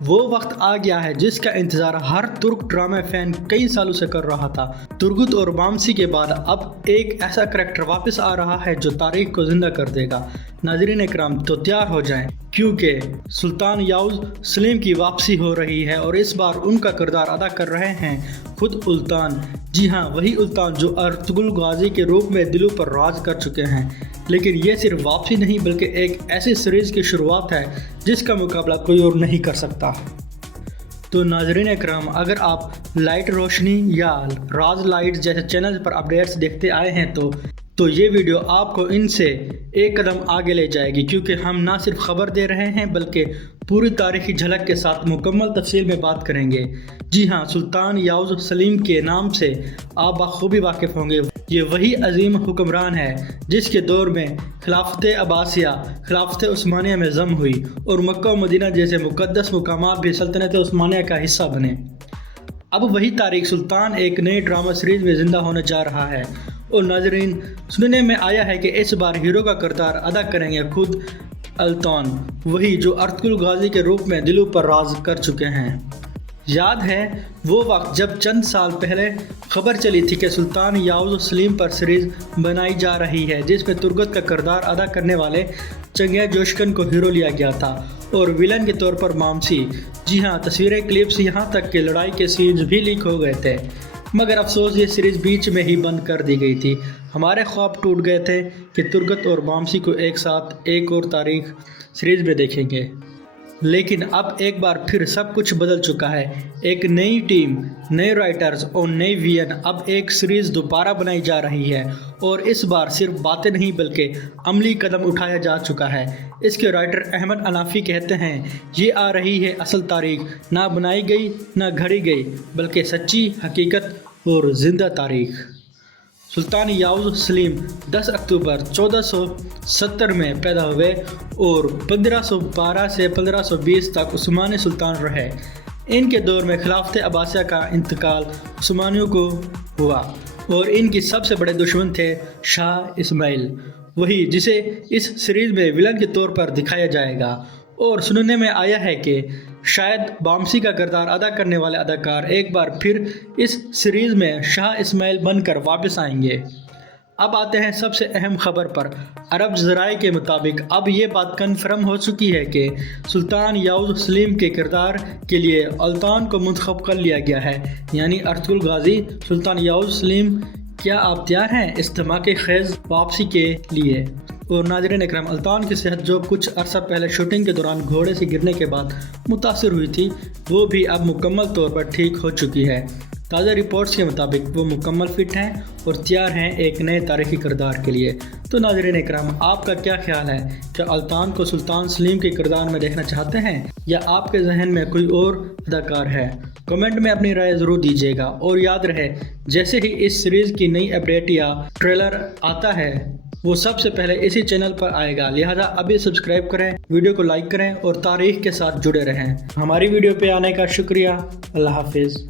وہ وقت آ گیا ہے جس کا انتظار ہر ترک ڈرامہ فین کئی سالوں سے کر رہا تھا۔ ترگت اور بامسی کے بعد اب ایک ایسا کریکٹر واپس آ رہا ہے جو تاریخ کو زندہ کر دے گا۔ ناظرین اکرام تو تیار ہو جائیں، کیونکہ سلطان یاوز سلیم کی واپسی ہو رہی ہے اور اس بار ان کا کردار ادا کر رہے ہیں خود الطان۔ جی ہاں، وہی الطان جو ارطغرل غازی کے روپ میں دلوں پر راج کر چکے ہیں۔ لیکن یہ صرف واپسی نہیں بلکہ ایک ایسی سیریز کی شروعات ہے جس کا مقابلہ کوئی اور نہیں کر سکتا۔ تو ناظرین اکرام، اگر آپ لائٹ روشنی یا راز لائٹ جیسے چینل پر اپڈیٹس دیکھتے آئے ہیں تو یہ ویڈیو آپ کو ان سے ایک قدم آگے لے جائے گی، کیونکہ ہم نہ صرف خبر دے رہے ہیں بلکہ پوری تاریخی جھلک کے ساتھ مکمل تفصیل میں بات کریں گے۔ جی ہاں، سلطان یاوز سلیم کے نام سے آپ بخوبی واقف ہوں گے۔ یہ وہی عظیم حکمران ہے جس کے دور میں خلافت عباسیہ، خلافت عثمانیہ میں ضم ہوئی اور مکہ و مدینہ جیسے مقدس مقامات بھی سلطنت عثمانیہ کا حصہ بنے۔ اب وہی تاریخ سلطان ایک نئی ڈرامہ سیریز میں زندہ ہونے جا رہا ہے، اور ناظرین سننے میں آیا ہے کہ اس بار ہیرو کا کردار ادا کریں گے خود الطان، وہی جو ارطغرل غازی کے روپ میں دلوں پر راج کر چکے ہیں۔ یاد ہے وہ وقت جب چند سال پہلے خبر چلی تھی کہ سلطان یاوز سلیم پر سیریز بنائی جا رہی ہے، جس میں ترگت کا کردار ادا کرنے والے چنگیز جوشکن کو ہیرو لیا گیا تھا اور ویلن کے طور پر مامسی۔ جی ہاں، تصویریں، کلپس، یہاں تک کہ لڑائی کے سینز بھی لیک ہو گئے تھے، مگر افسوس یہ سیریز بیچ میں ہی بند کر دی گئی تھی۔ ہمارے خواب ٹوٹ گئے تھے کہ ترگت اور بامسی کو ایک ساتھ ایک اور تاریخ سیریز میں دیکھیں گے، لیکن اب ایک بار پھر سب کچھ بدل چکا ہے۔ ایک نئی ٹیم، نئے رائٹرز اور نئی وین، اب ایک سیریز دوبارہ بنائی جا رہی ہے، اور اس بار صرف باتیں نہیں بلکہ عملی قدم اٹھایا جا چکا ہے۔ اس کے رائٹر احمد انافی کہتے ہیں، یہ آ رہی ہے اصل تاریخ، نہ بنائی گئی نہ گھڑی گئی بلکہ سچی حقیقت اور زندہ تاریخ۔ سلطان یاوز سلیم 10 اکتوبر 1470 میں پیدا ہوئے اور 1512 سے 1520 تک عثمانی سلطان رہے۔ ان کے دور میں خلافت عباسیہ کا انتقال عثمانیوں کو ہوا اور ان کی سب سے بڑے دشمن تھے شاہ اسماعیل، وہی جسے اس سیریز میں ویلن کے طور پر دکھایا جائے گا۔ اور سننے میں آیا ہے کہ شاید بامسی کا کردار ادا کرنے والے اداکار ایک بار پھر اس سیریز میں شاہ اسماعیل بن کر واپس آئیں گے۔ اب آتے ہیں سب سے اہم خبر پر۔ عرب ذرائع کے مطابق اب یہ بات کنفرم ہو چکی ہے کہ سلطان یاوز سلیم کے کردار کے لیے الطان کو منتخب کر لیا گیا ہے، یعنی ارطغرل غازی سلطان یاوز سلیم۔ کیا آپ تیار ہیں اس دھماکے خیز واپسی کے لیے؟ اور ناظرین اکرام، الطان کی صحت جو کچھ عرصہ پہلے شوٹنگ کے دوران گھوڑے سے گرنے کے بعد متاثر ہوئی تھی، وہ بھی اب مکمل طور پر ٹھیک ہو چکی ہے۔ تازہ رپورٹس کے مطابق وہ مکمل فٹ ہیں اور تیار ہیں ایک نئے تاریخی کردار کے لیے۔ تو ناظرین اکرام، آپ کا کیا خیال ہے؟ کیا الطان کو سلطان سلیم کے کردار میں دیکھنا چاہتے ہیں یا آپ کے ذہن میں کوئی اور اداکار ہے؟ کمنٹ میں اپنی رائے ضرور دیجیے گا، اور یاد رہے جیسے ہی اس سیریز کی نئی اپڈیٹ یا ٹریلر آتا ہے وہ سب سے پہلے اسی چینل پر آئے گا، لہذا ابھی سبسکرائب کریں، ویڈیو کو لائک کریں اور تاریخ کے ساتھ جڑے رہیں۔ ہماری ویڈیو پہ آنے کا شکریہ۔ اللہ حافظ۔